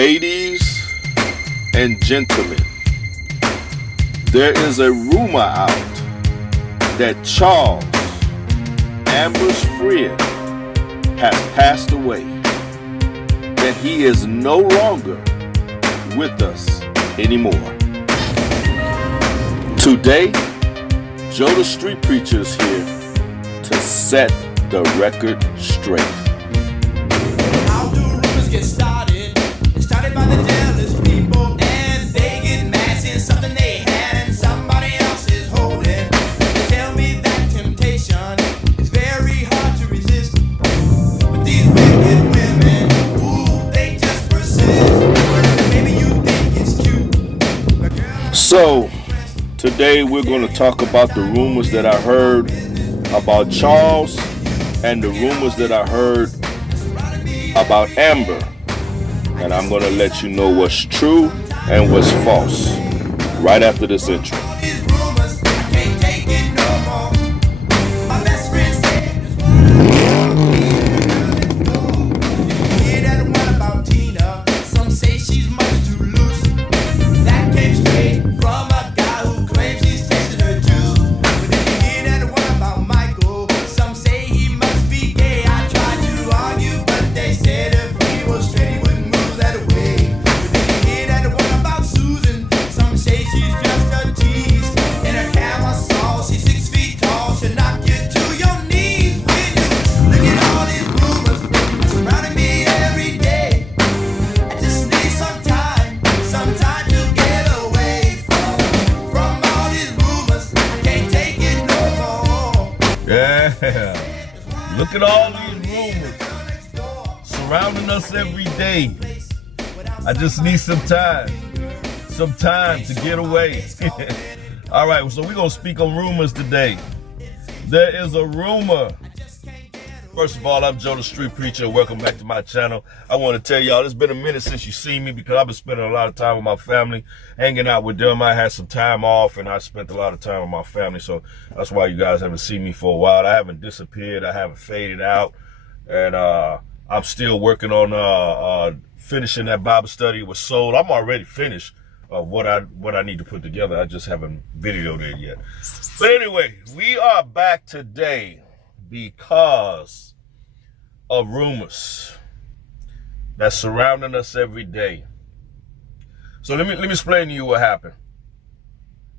Ladies and gentlemen, there is a rumor out that Charles, Amber's friend, has passed away, that he is no longer with us anymore. Today, Joe the Street Preacher is here to set the record straight. How do rumors get started? It started by the jealous people, and they get mad seeing something they had and somebody else is holding. They tell me that temptation is very hard to resist, but these wicked women, ooh, they just persist. Maybe you think it's cute, but girl, So, today we're going to talk about the rumors that I heard about Charles and the rumors that I heard about Amber. And I'm going to let you know what's true and what's false right after this intro. these rumors, I can't take it no more. My best friend said, hear that one about Tina? Some say she's much too loose. That came straight from a guy who claims he's tasted her juice. But then you hear that one about Michael. Some say he must be gay. I tried to argue, but they said if he was straight, he wouldn't move that way. But then you hear that one about Susan. Some say she's just a tease. In her camisole, she's 6 feet tall. She'll knock you to your knees. When you look at all these rumors surrounding me every day, I just need some time to get away from all these rumors. I can't take it no more. Yeah, look at all these rumors surrounding us every day. I just need some time to get away. All right, so we're going to speak on rumors today. There is a rumor. First of all, I'm Joe the Street Preacher. Welcome back to my channel. I want to tell y'all, it's been a minute since you seen me because I've been spending a lot of time with my family, hanging out with them. I had some time off and I spent a lot of time with my family, so that's why you guys haven't seen me for a while. I haven't disappeared. I haven't faded out, and I'm still working on finishing that Bible study with Soul. I'm already finished of what I need to put together. I just haven't videoed it yet. But anyway, we are back today because of rumors that's surrounding us every day. So let me explain to you what happened.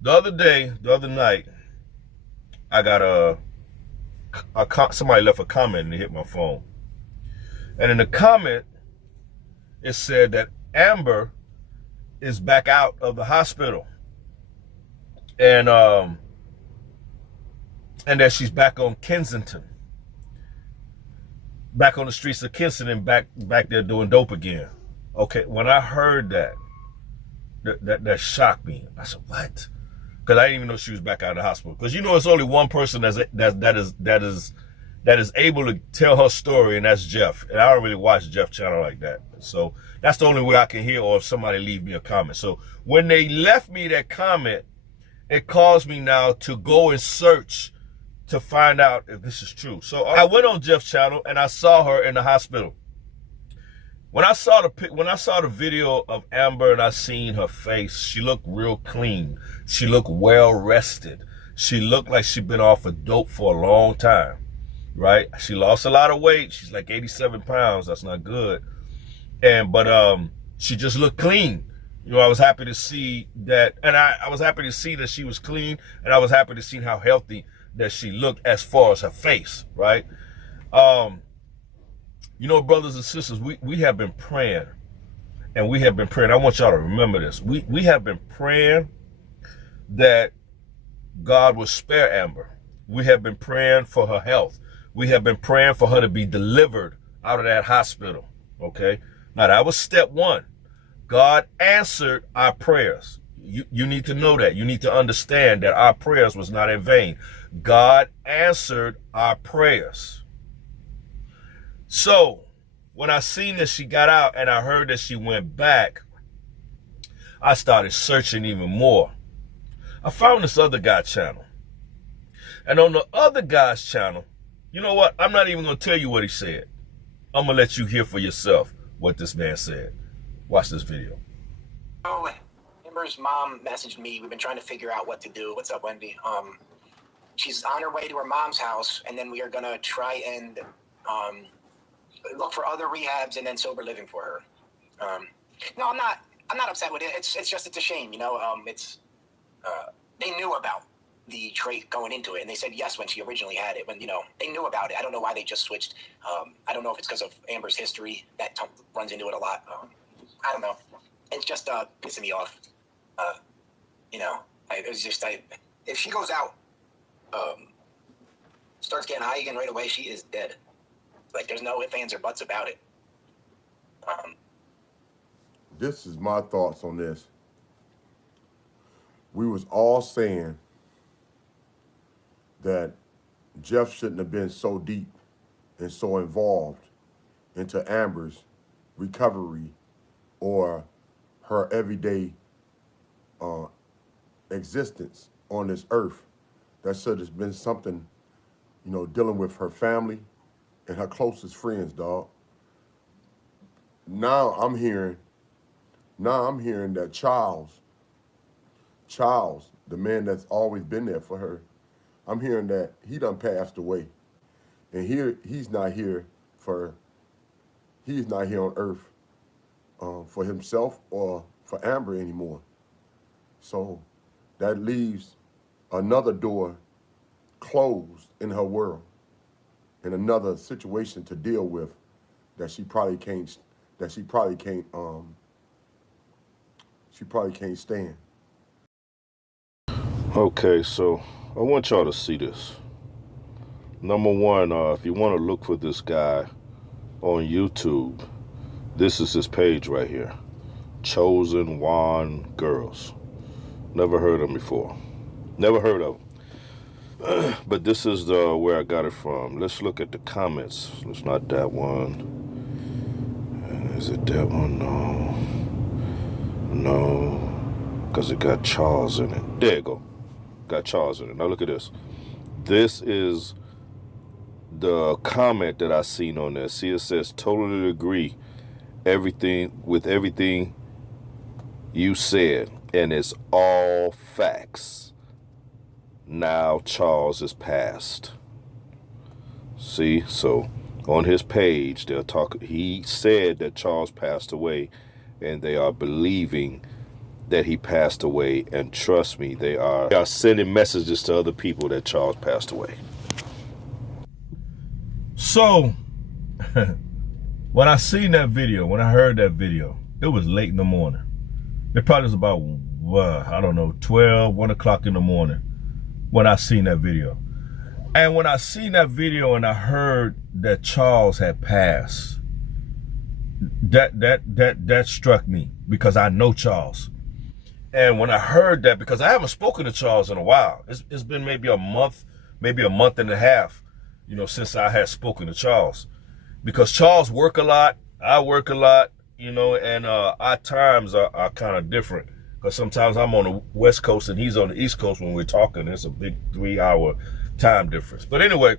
The other night, I got somebody left a comment and it hit my phone. And in the comment, it said that Amber is back out of the hospital, and that she's back on Kensington, back on the streets of Kensington, back there doing dope again. Okay, when I heard that shocked me. I said, what? Because I didn't even know she was back out of the hospital. Because you know it's only one person that is able to tell her story, and that's Jeff. And I don't really watch Jeff's channel like that. So that's the only way I can hear, or if somebody leave me a comment. So when they left me that comment, it caused me now to go and search to find out if this is true. So I went on Jeff's channel and I saw her in the hospital. When I saw the video of Amber and I seen her face, she looked real clean. She looked well rested. She looked like she'd been off of dope for a long time, right? She lost a lot of weight. She's like 87 pounds. That's not good. But she just looked clean. You know, I was happy to see that, and I was happy to see that she was clean, and I was happy to see how healthy that she looked as far as her face, right? You know, brothers and sisters, we have been praying, and we have been praying. I want y'all to remember this. We have been praying that God will spare Amber. We have been praying for her health. We have been praying for her to be delivered out of that hospital, okay? Now, that was step one. God answered our prayers. You need to know that. You need to understand that our prayers was not in vain. God answered our prayers. So when I seen that she got out and I heard that she went back, I started searching even more. I found this other guy's channel. And on the other guy's channel, you know what? I'm not even going to tell you what he said. I'm going to let you hear for yourself what this man said. Watch this video. Oh, Amber's mom messaged me. We've been trying to figure out what to do. What's up, Wendy? She's on her way to her mom's house, and then we are gonna try and look for other rehabs and then sober living for her. No, I'm not upset with it. It's just it's a shame, you know. They knew about the trait going into it, and they said yes when she originally had it. When they knew about it. I don't know why they just switched. I don't know if it's because of Amber's history that runs into it a lot. I don't know. It's just pissing me off. If she goes out, starts getting high again right away, she is dead. Like, there's no ifs, ands, or buts about it. This is my thoughts on this. We was all saying that Jeff shouldn't have been so deep and so involved into Amber's recovery or her everyday existence on this earth. That should have been something, dealing with her family and her closest friends, dog. Now I'm hearing that Charles, the man that's always been there for her, I'm hearing that he done passed away. And he's not here on earth for himself or for Amber anymore. So that leaves another door closed in her world and another situation to deal with that she probably can't stand. Okay, so I want y'all to see this. Number one, if you want to look for this guy on YouTube, this is his page right here. Chosen One Girls. Never heard of him before. Never heard of him. But this is where I got it from. Let's look at the comments. It's not that one. Is it that one? No. Because it got Charles in it. There you go. Got Charles in it. Now look at this. This is the comment that I seen on there. See, it says, totally agree with everything you said. And it's all facts. Now Charles is passed. See, so on his page, they'll talk. He said that Charles passed away, and they are believing that he passed away. And trust me, they are sending messages to other people that Charles passed away. So, when I seen that video, when I heard that video, it was late in the morning. It probably was about, 12, 1 o'clock in the morning when I seen that video. And when I seen that video and I heard that Charles had passed, that struck me because I know Charles. And when I heard that, because I haven't spoken to Charles in a while, it's been maybe a month and a half, since I had spoken to Charles. Because Charles work a lot, I work a lot, and our times are kind of different. Because sometimes I'm on the West Coast and he's on the East Coast when we're talking. It's a big 3-hour time difference. But anyway,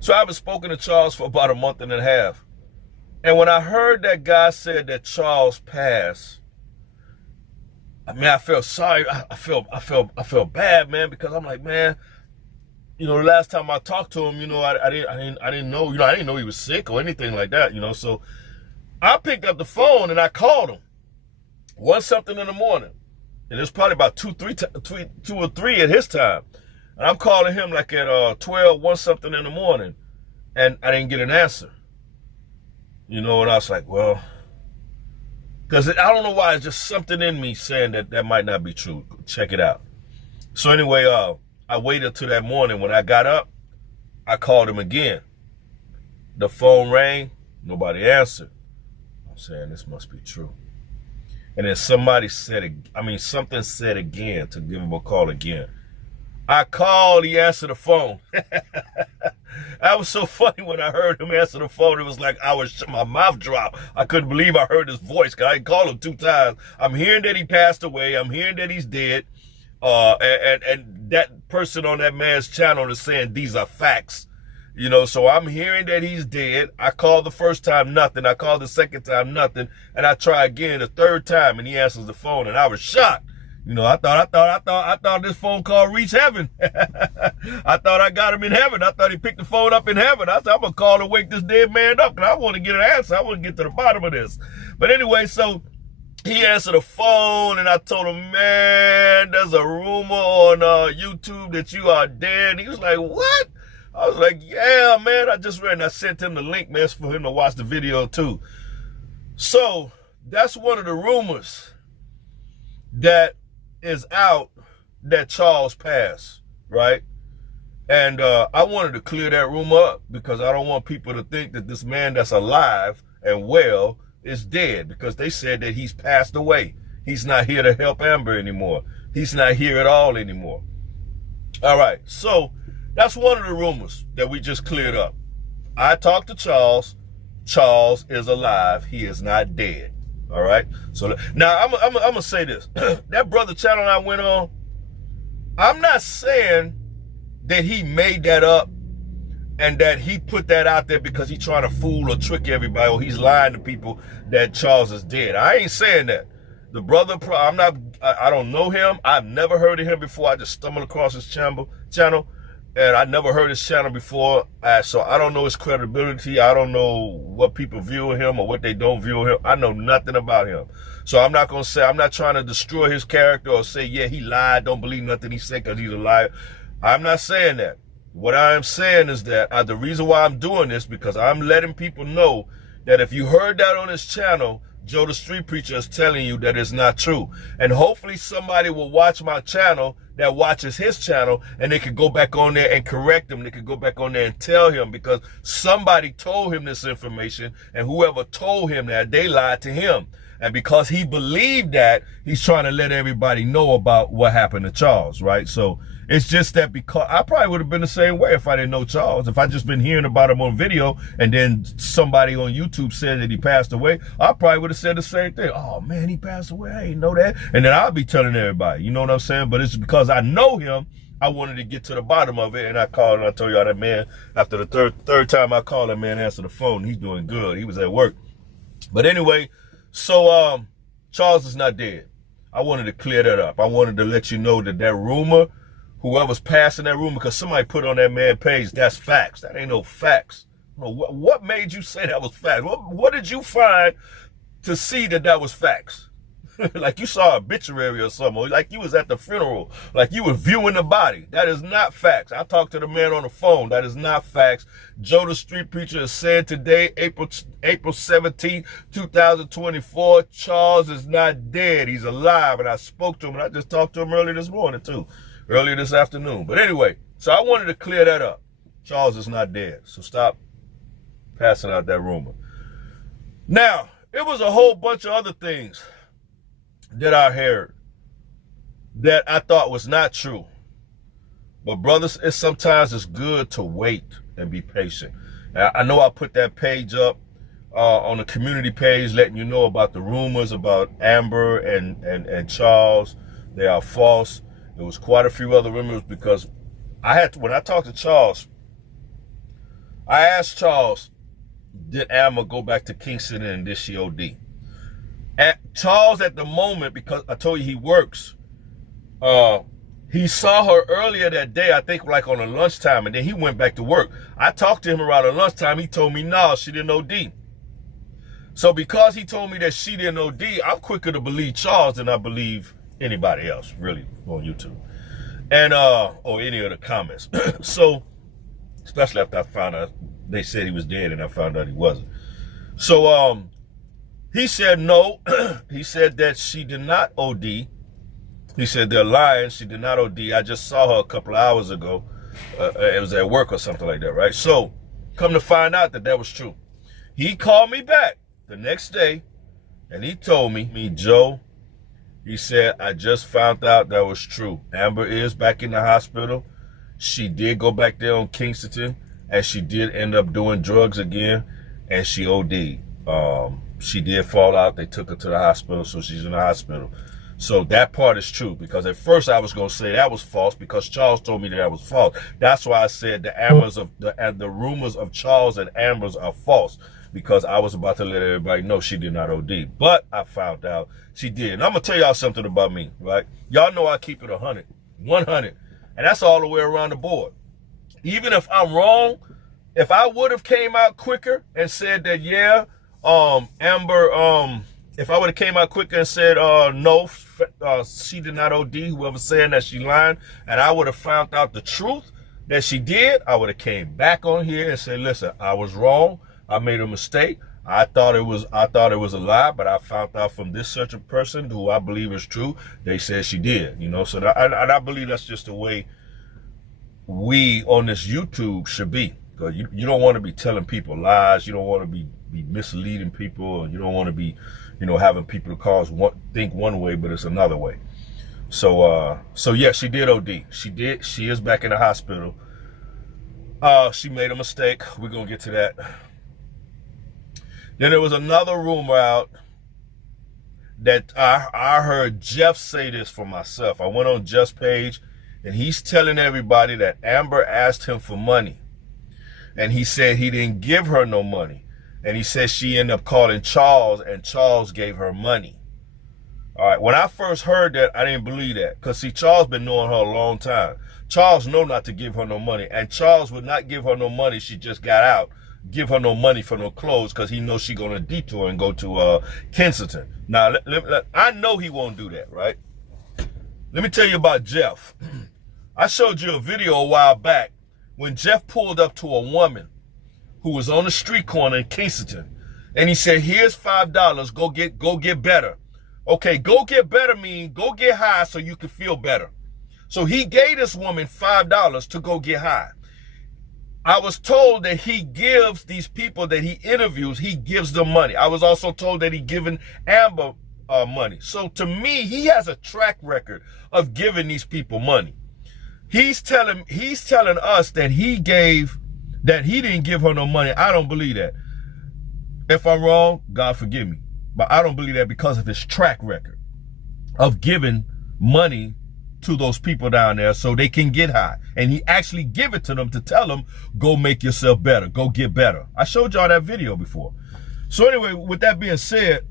so I haven't spoken to Charles for about a month and a half. And when I heard that guy said that Charles passed, I felt sorry. I felt bad, man, because I'm like, man, the last time I talked to him, I didn't know, I didn't know he was sick or anything like that, So I picked up the phone and I called him. 1 something in the morning, and it's probably about 2 or 3 at his time. And I'm calling him like at 12, 1 something in the morning, and I didn't get an answer. And I was like, well, because I don't know why, it's just something in me saying that might not be true. Check it out. So anyway, I waited till that morning. When I got up, I called him again. The phone rang, nobody answered. I'm saying this must be true. And then something said again to give him a call again. I called, he answered the phone. That was so funny when I heard him answer the phone. It was like my mouth dropped. I couldn't believe I heard his voice. I called him 2 times. I'm hearing that he passed away. I'm hearing that he's dead. And that person on that man's channel is saying these are facts. You know, so I'm hearing that he's dead. I called the first time, nothing. I called the second time, nothing. And I try again the third time, and he answers the phone, and I was shocked. You know, I thought this phone call reached heaven. I thought I got him in heaven. I thought he picked the phone up in heaven. I said, I'm gonna call and wake this dead man up, because I want to get an answer. I want to get to the bottom of this. But anyway, so he answered the phone, and I told him, man, there's a rumor on YouTube that you are dead. And he was like, what? I was like, yeah, man, I just read, and I sent him the link, man, for him to watch the video too. So that's one of the rumors that is out, that Charles passed, right? And I wanted to clear that rumor up, because I don't want people to think that this man that's alive and well is dead, because they said that he's passed away. He's not here to help Amber anymore. He's not here at all anymore. All right, so that's one of the rumors that we just cleared up. I talked to Charles. Charles is alive. He is not dead. All right. So now I'm gonna say this. That brother channel I went on, I'm not saying that he made that up and that he put that out there because he's trying to fool or trick everybody, or he's lying to people that Charles is dead. I ain't saying that. The brother, I don't know him. I've never heard of him before. I just stumbled across his channel. And I never heard his channel before, so I don't know his credibility. I don't know what people view of him or what they don't view of him. I know nothing about him. So I'm not going to say, I'm not trying to destroy his character or say, yeah, he lied, don't believe nothing he said because he's a liar. I'm not saying that. What I am saying is that the reason why I'm doing this, because I'm letting people know that if you heard that on his channel, Joe the Street Preacher is telling you that it's not true. And hopefully somebody will watch my channel that watches his channel, and they could go back on there and correct him. They could go back on there and tell him, because somebody told him this information, and whoever told him that, they lied to him. And because he believed that, he's trying to let everybody know about what happened to Charles, right? So it's just that, because I probably would have been the same way if I didn't know Charles. If I just been hearing about him on video and then somebody on YouTube said that he passed away, I probably would have said the same thing. Oh man, he passed away, I didn't know that. And then I'll be telling everybody, you know what I'm saying? But it's because I know him, I wanted to get to the bottom of it. And I called, and I told y'all that man, after the third time I called, that man answered the phone. He's doing good. He was at work. But anyway, so Charles is not dead. I wanted to clear that up. I wanted to let you know that that rumor, whoever's passing that rumor, because somebody put on that man page, that's facts. That ain't no facts. No, what made you say that was facts? What did you find to see that that was facts? Like you saw an obituary or something, or like you was at the funeral, like you were viewing the body. That is not facts. I talked to the man on the phone. That is not facts. Joe the Street Preacher is saying today, April 17, 2024, Charles is not dead. He's alive. And I spoke to him, and I just talked to him earlier this morning too. Earlier this afternoon. But anyway, so I wanted to clear that up. Charles is not dead. So stop passing out that rumor. Now, it was a whole bunch of other things that I heard that I thought was not true. But brothers, sometimes it's good to wait and be patient. Now, I know I put that page up on the community page, letting you know about the rumors about Amber and Charles. They are false. There was quite a few other rumors, because when I talked to Charles, I asked Charles, did Amber go back to Kensington and did she OD? Charles at the moment, because I told you he works, he saw her earlier that day, I think like on a lunchtime, and then he went back to work. I talked to him around a lunchtime. He told me, no, she didn't OD. So because he told me that she didn't OD, I'm quicker to believe Charles than I believe anybody else, really, on YouTube. And, or any of the comments. So, especially after I found out they said he was dead and I found out he wasn't. So, he said no. He said that she did not OD. He said they're lying. She did not OD. I just saw her a couple of hours ago. It was at work or something like that, right? So, come to find out that that was true. He called me back the next day, and he told me, Joe, he said, I just found out that was true. Amber is back in the hospital. She did go back there on Kensington, and she did end up doing drugs again, and she OD'd. She did fall out. They took her to the hospital, so she's in the hospital. So that part is true, because at first I was going to say that was false because Charles told me that was false. That's why I said the rumors of Charles and Amber's are false, because I was about to let everybody know she did not OD. But I found out she did. And I'm going to tell y'all something about me, right? Y'all know I keep it 100, and that's all the way around the board. Even if I'm wrong, if I would have came out quicker and said that, yeah, Amber, if I would have came out quicker and said, no, she did not OD, whoever's saying that she lying, and I would have found out the truth that she did, I would have came back on here and said, listen, I was wrong. I made a mistake. I thought it was a lie, but I found out from this certain person who I believe is true, they said she did, you know. So and I believe that's just the way we on this YouTube should be. Because you don't want to be telling people lies. You don't want to be misleading people. And you don't want to be, you know, having people think one way, but it's another way. So yeah, she did OD. She is back in the hospital. She made a mistake. We're going to get to that. Then there was another rumor out that I heard Jeff say this for myself. I went on Jeff's page, and he's telling everybody that Amber asked him for money. And he said he didn't give her no money. And he said she ended up calling Charles, and Charles gave her money. All right, when I first heard that, I didn't believe that. Because, see, Charles been knowing her a long time. Charles know not to give her no money. And Charles would not give her no money. She just got out. Give her no money for no clothes, because he knows she going to detour and go to Kensington. Now, I know he won't do that, right? Let me tell you about Jeff. I showed you a video a while back when Jeff pulled up to a woman who was on the street corner in Kensington, and he said, here's $5, go get better. Okay, go get better mean go get high so you can feel better. So he gave this woman $5 to go get high. I was told that he gives these people that he interviews, he gives them money. I was also told that he given Amber money. So to me, he has a track record of giving these people money. He's telling us that he didn't give her no money. I don't believe that. If I'm wrong, God forgive me. But I don't believe that because of his track record of giving money to those people down there so they can get high. And he actually give it to them to tell them, go make yourself better, go get better. I showed y'all that video before. So anyway, with that being said,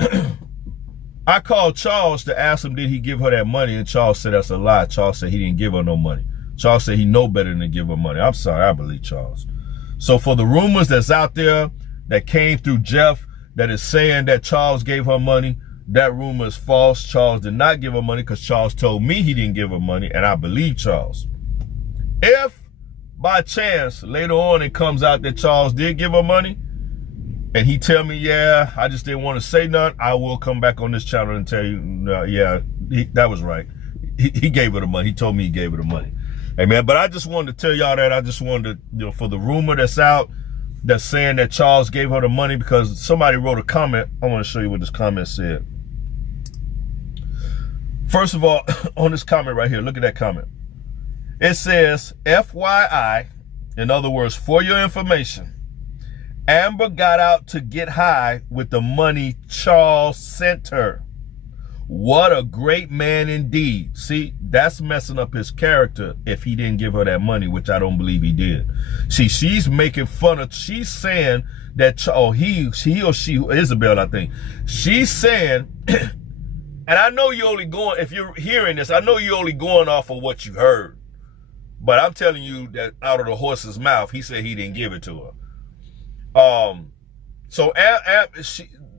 I called Charles to ask him, did he give her that money? And Charles said that's a lie. Charles said he didn't give her no money. Charles said he know better than to give her money. I'm sorry, I believe Charles. So for the rumors that's out there that came through Jeff that is saying that Charles gave her money, that rumor is false. Charles did not give her money because Charles told me he didn't give her money, and I believe Charles. If by chance later on it comes out that Charles did give her money, and he tell me, yeah, I just didn't want to say nothing, I will come back on this channel and tell you, yeah, that was right. He gave her the money. He told me he gave her the money. Hey, man, but I just wanted to tell y'all that. I just wanted to, for the rumor that's out that's saying that Charles gave her the money, because somebody wrote a comment. I want to show you what this comment said. First of all, on this comment right here, look at that comment. It says, FYI, in other words, for your information, Amber got out to get high with the money Charles sent her. What a great man indeed. See, that's messing up his character if he didn't give her that money, which I don't believe he did. See, she's making fun of, she's saying that, he or she, Isabel, I think. She's saying, and I know you're only going, if you're hearing this, I know you're only going off of what you heard. But I'm telling you that out of the horse's mouth, he said he didn't give it to her. So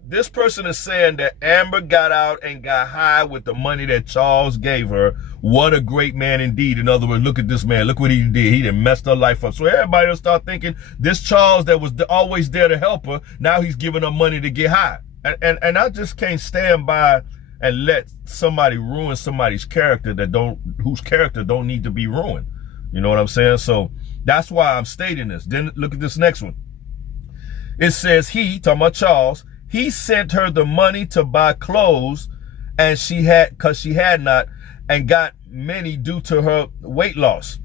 this person is saying that Amber got out and got high with the money that Charles gave her. What a great man indeed. In other words, look at this man. Look what he did. He done messed her life up. So everybody will start thinking this Charles that was always there to help her, now he's giving her money to get high. And I just can't stand by and let somebody ruin somebody's character whose character don't need to be ruined. You know what I'm saying? So that's why I'm stating this. Then look at this next one. It says he, talking about Charles, he sent her the money to buy clothes, and because she had not, and got many due to her weight loss.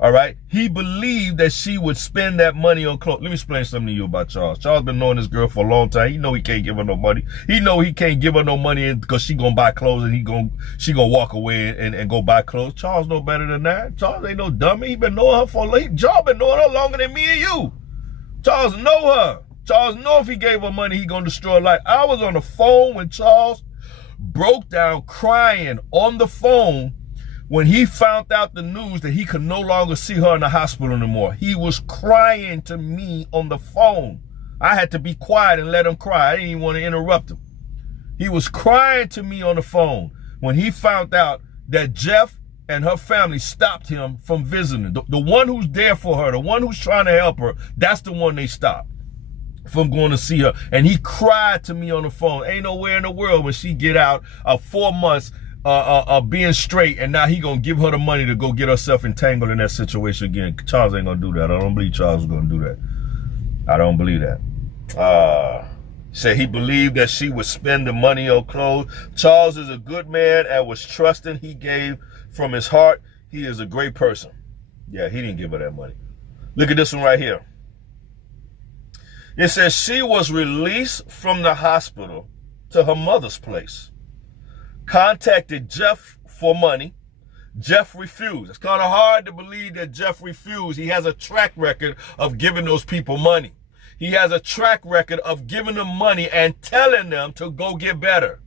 All right. He believed that she would spend that money on clothes. Let me explain something to you about Charles. Charles been knowing this girl for a long time. He know he can't give her no money. He know he can't give her no money because she gonna buy clothes and she gonna walk away and go buy clothes. Charles know better than that. Charles ain't no dummy. He been knowing her Charles been knowing her longer than me and you. Charles know her. Charles know if he gave her money, he gonna destroy her life. I was on the phone when Charles broke down crying on the phone when he found out the news that he could no longer see her in the hospital anymore. He was crying to me on the phone. I had to be quiet and let him cry. I didn't even want to interrupt him. He was crying to me on the phone when he found out that Jeff and her family stopped him from visiting. The one who's there for her, the one who's trying to help her, that's the one they stopped from going to see her. And he cried to me on the phone. Ain't nowhere in the world when she get out of 4 months being straight, and now he gonna give her the money to go get herself entangled in that situation again. Charles ain't gonna do that. I don't believe Charles is gonna do that. I don't believe that. Said he believed that she would spend the money on clothes. Charles is a good man and was trusting. He gave from his heart. He is a great person. Yeah, he didn't give her that money. Look at this one right here. It says she was released from the hospital to her mother's place. Contacted Jeff for money. Jeff refused. It's kind of hard to believe that Jeff refused. He has a track record of giving those people money. He has a track record of giving them money and telling them to go get better.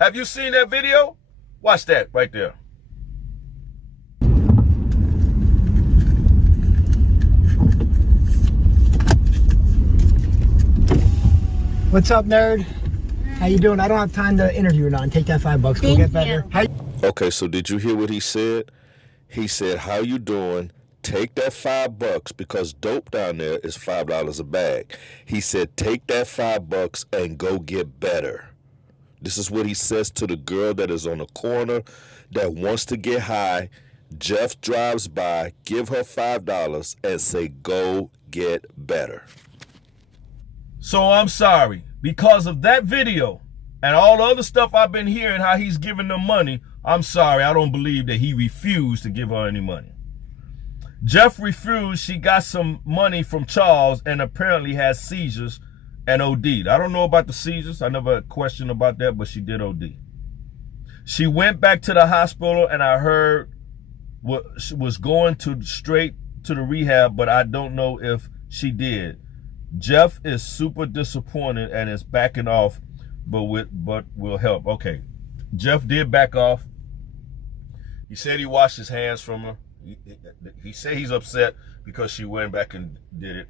Have you seen that video? Watch that right there. What's up, nerd? How you doing? I don't have time to interview now. Take that $5. Go Thank get better. Okay, so did you hear what he said? He said, how you doing? Take that $5 because dope down there is $5 a bag. He said, take that $5 and go get better. This is what he says to the girl that is on the corner that wants to get high. Jeff drives by, give her $5 and say, go get better. So I'm sorry. Because of that video and all the other stuff I've been hearing, how he's giving them money, I'm sorry. I don't believe that he refused to give her any money. Jeff refused. She got some money from Charles and apparently has seizures and OD'd. I don't know about the seizures. I never questioned about that, but she did OD. She went back to the hospital and I heard was going straight to the rehab, but I don't know if she did. Jeff is super disappointed and is backing off, but will help. Okay, Jeff did back off. He said he washed his hands from her. He said he's upset because she went back and did it.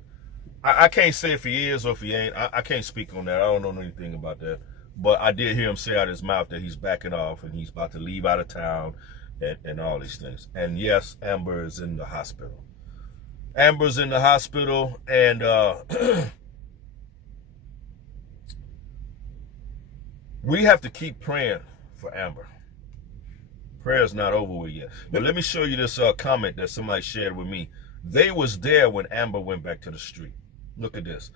I can't say if he is or if he ain't. I can't speak on that. I don't know anything about that. But I did hear him say out of his mouth that he's backing off and he's about to leave out of town and all these things. And yes, Amber is in the hospital. Amber's in the hospital, and we have to keep praying for Amber. Prayer's not over with yet. But let me show you this comment that somebody shared with me. They was there when Amber went back to the street. Look at this.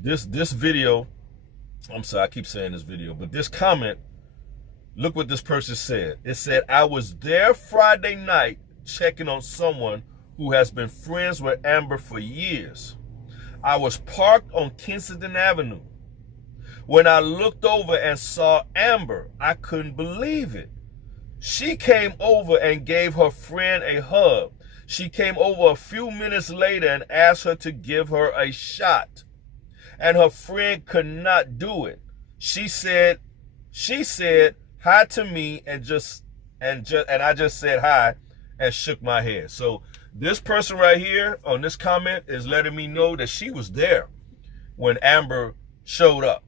This video, I'm sorry, I keep saying this video, but this comment, look what this person said. It said, I was there Friday night checking on someone who has been friends with Amber for years. I was parked on Kensington Avenue. When I looked over and saw Amber, I couldn't believe it. She came over and gave her friend a hug. She came over a few minutes later and asked her to give her a shot. And her friend could not do it. She said hi to me and I just said hi and shook my head. So this person right here on this comment is letting me know that she was there when Amber showed up.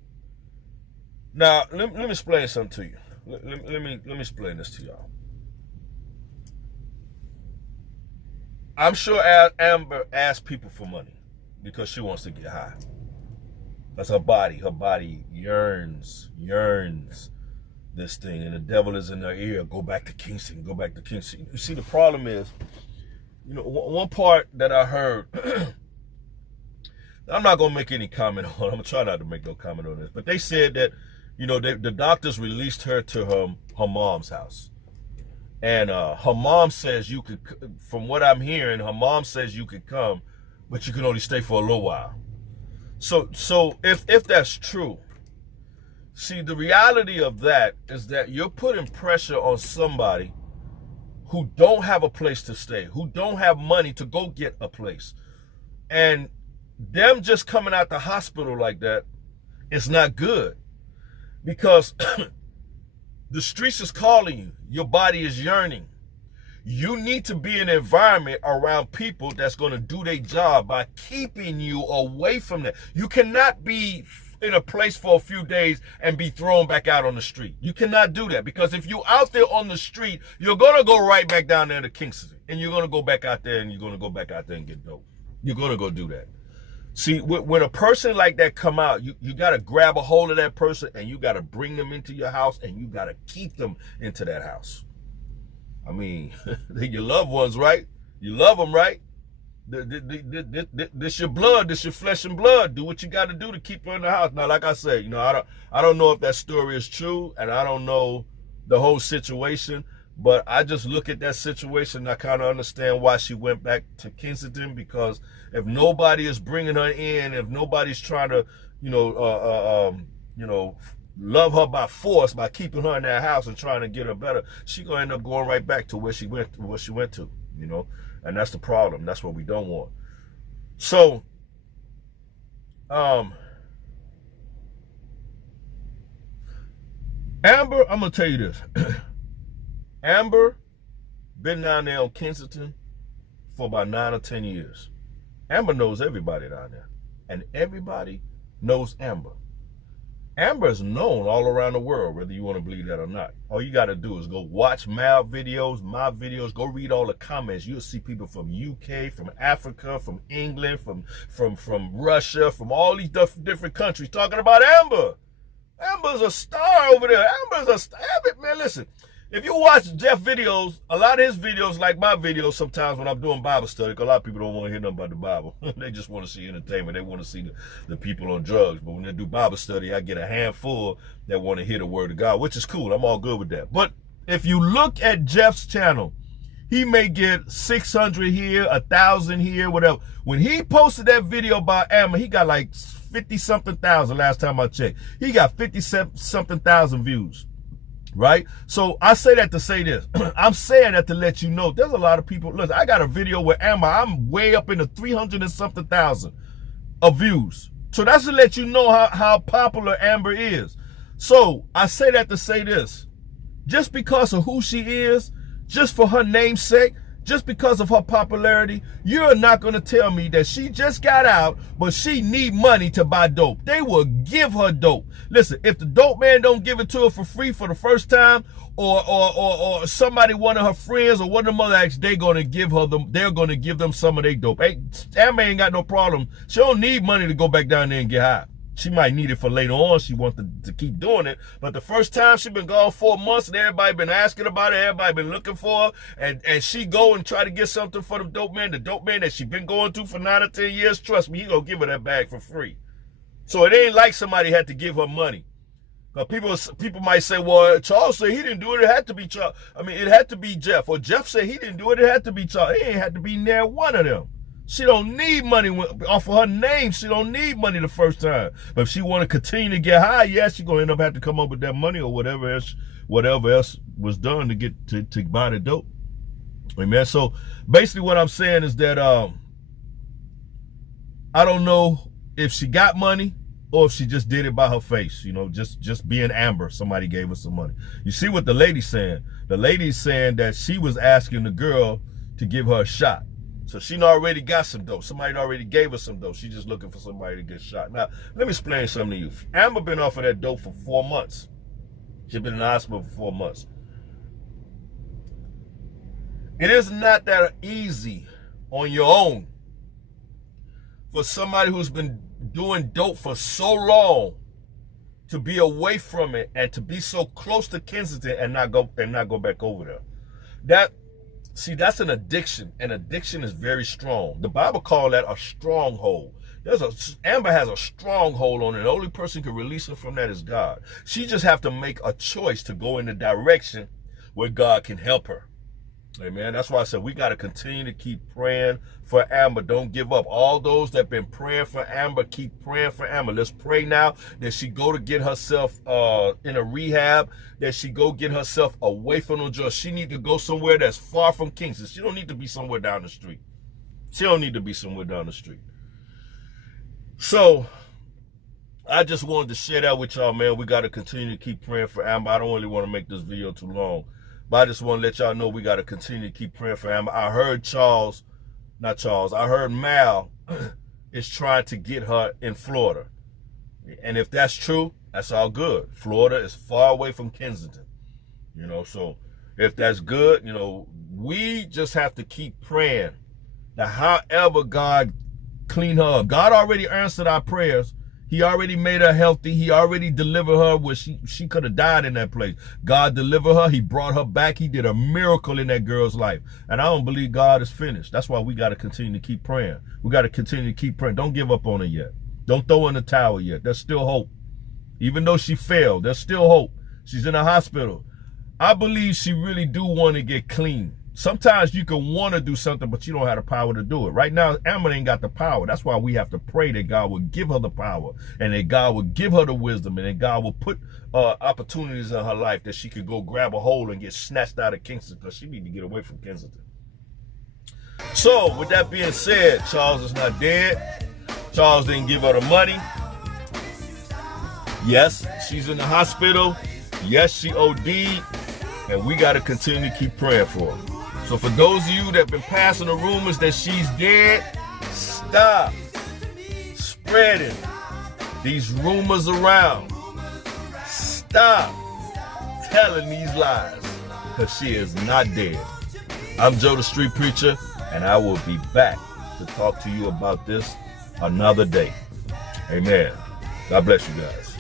Now, let me explain something to you. Let me explain this to y'all. I'm sure Amber asked people for money because she wants to get high. That's her body. Her body yearns this thing, and the devil is in her ear. Go back to Kingston. Go back to Kingston. You see, the problem is, you know, one part that I heard, I'm not going to make any comment on it. I'm going to try not to make no comment on this. But they said that, you know, the doctors released her to her mom's house. And her mom says you could, from what I'm hearing, her mom says you could come, but you can only stay for a little while. So if that's true, see, the reality of that is that you're putting pressure on somebody who don't have a place to stay, who don't have money to go get a place. And them just coming out the hospital like that is not good, because the streets is calling you. Your body is yearning. You need to be in an environment around people that's going to do their job by keeping you away from that. You cannot be in a place for a few days and be thrown back out on the street. You cannot do that, because if you're out there on the street, you're going to go right back down there to Kensington, and you're going to go back out there, and you're going to go back out there and get dope. You're going to go do that. See, when a person like that come out, you got to grab a hold of that person, and you got to bring them into your house, and you got to keep them into that house. I mean, they're your loved ones, right? You love them, right? This your blood, this your flesh and blood. Do what you got to do to keep her in the house. Now, like I said, I don't know if that story is true, and I don't know the whole situation, but I just look at that situation and I kind of understand why she went back to Kensington, because if nobody is bringing her in, if nobody's trying to, love her by force, by keeping her in that house and trying to get her better, she gonna end up going right back to where she went to, and that's the problem. That's what we don't want. So, Amber, I'm gonna tell you this. Amber been down there on Kensington for about 9 or 10 years. Amber knows everybody down there, and everybody knows Amber. Amber is known all around the world, whether you want to believe that or not. All you got to do is go watch my videos, go read all the comments. You'll see people from UK, from Africa, from England, from Russia, from all these different countries talking about Amber. Amber's a star over there. Amber's a star. Man, listen, if you watch Jeff videos, a lot of his videos, like my videos sometimes when I'm doing Bible study, because a lot of people don't want to hear nothing about the Bible. They just want to see entertainment. They want to see the people on drugs. But when they do Bible study, I get a handful that want to hear the word of God, which is cool. I'm all good with that. But if you look at Jeff's channel, he may get 600 here, 1,000 here, whatever. When he posted that video about Amber, he got like 50-something thousand last time I checked. He got 50-something thousand views. Right? So I say that to say this. I'm saying that to let you know there's a lot of people. Listen, I got a video with Amber. I'm way up in the 300 and something thousand of views. So that's to let you know how popular Amber is. So I say that to say this. Just because of who she is, just for her name's sake, just because of her popularity, you're not going to tell me that she just got out, but she need money to buy dope. They will give her dope. Listen, if the dope man don't give it to her for free for the first time, or somebody, one of her friends or one of them other acts, they're going to give them some of their dope. Hey, Amber ain't got no problem. She don't need money to go back down there and get high. She might need it for later on. She wants to keep doing it. But the first time, she been gone 4 months, and everybody been asking about it. Everybody been looking for her. And she go and try to get something for the dope man. The dope man that she been going to for 9 or 10 years, trust me, he gonna give her that bag for free. So it ain't like somebody had to give her money. People might say, well, Charles said he didn't do it. It had to be Charles. I mean, it had to be Jeff. Or Jeff said he didn't do it. It had to be Charles. It ain't had to be near one of them. She don't need money off of her name. She don't need money the first time. But if she want to continue to get high, yeah, she gonna end up having to come up with that money or whatever else was done to get to buy the dope. Amen. So basically, what I'm saying is that I don't know if she got money or if she just did it by her face. Just being Amber. Somebody gave her some money. You see what the lady's saying? The lady's saying that she was asking the girl to give her a shot. So she already got some dope. Somebody already gave her some dope. She's just looking for somebody to get shot. Now, let me explain something to you. Amber been off of that dope for 4 months. She's been in the hospital for 4 months. It is not that easy on your own for somebody who's been doing dope for so long to be away from it and to be so close to Kensington and not go back over there. That's an addiction. An addiction is very strong. The Bible calls that a stronghold. Amber has a stronghold on it. The only person who can release her from that is God. She just have to make a choice to go in the direction where God can help her. Amen. That's why I said we got to continue to keep praying for Amber. Don't give up. All those that been praying for Amber, keep praying for Amber. Let's pray now that she go to get herself in a rehab, that she go get herself away from the drugs. She need to go somewhere that's far from Kingston. She don't need to be somewhere down the street. She don't need to be somewhere down the street. So I just wanted to share that with y'all, man. We got to continue to keep praying for Amber. I don't really want to make this video too long, but I just want to let y'all know we got to continue to keep praying for Amber. I heard I heard Mal is trying to get her in Florida. And if that's true, that's all good. Florida is far away from Kensington. You know, so if that's good, you know, we just have to keep praying. Now, however God clean her up. God already answered our prayers. He already made her healthy. He already delivered her where she could have died in that place. God delivered her. He brought her back. He did a miracle in that girl's life. And I don't believe God is finished. That's why we got to continue to keep praying. We got to continue to keep praying. Don't give up on her yet. Don't throw in the towel yet. There's still hope. Even though she failed, there's still hope. She's in a hospital. I believe she really do want to get clean. Sometimes you can want to do something, but you don't have the power to do it. Right now, Amber ain't got the power. That's why we have to pray that God will give her the power and that God will give her the wisdom and that God will put opportunities in her life that she could go grab a hold and get snatched out of Kingston because she need to get away from Kensington. So, with that being said, Charles is not dead. Charles didn't give her the money. Yes, she's in the hospital. Yes, she OD'd. And we got to continue to keep praying for her. So for those of you that have been passing the rumors that she's dead, stop spreading these rumors around. Stop telling these lies, because she is not dead. I'm Joe the Street Preacher, and I will be back to talk to you about this another day. Amen. God bless you guys.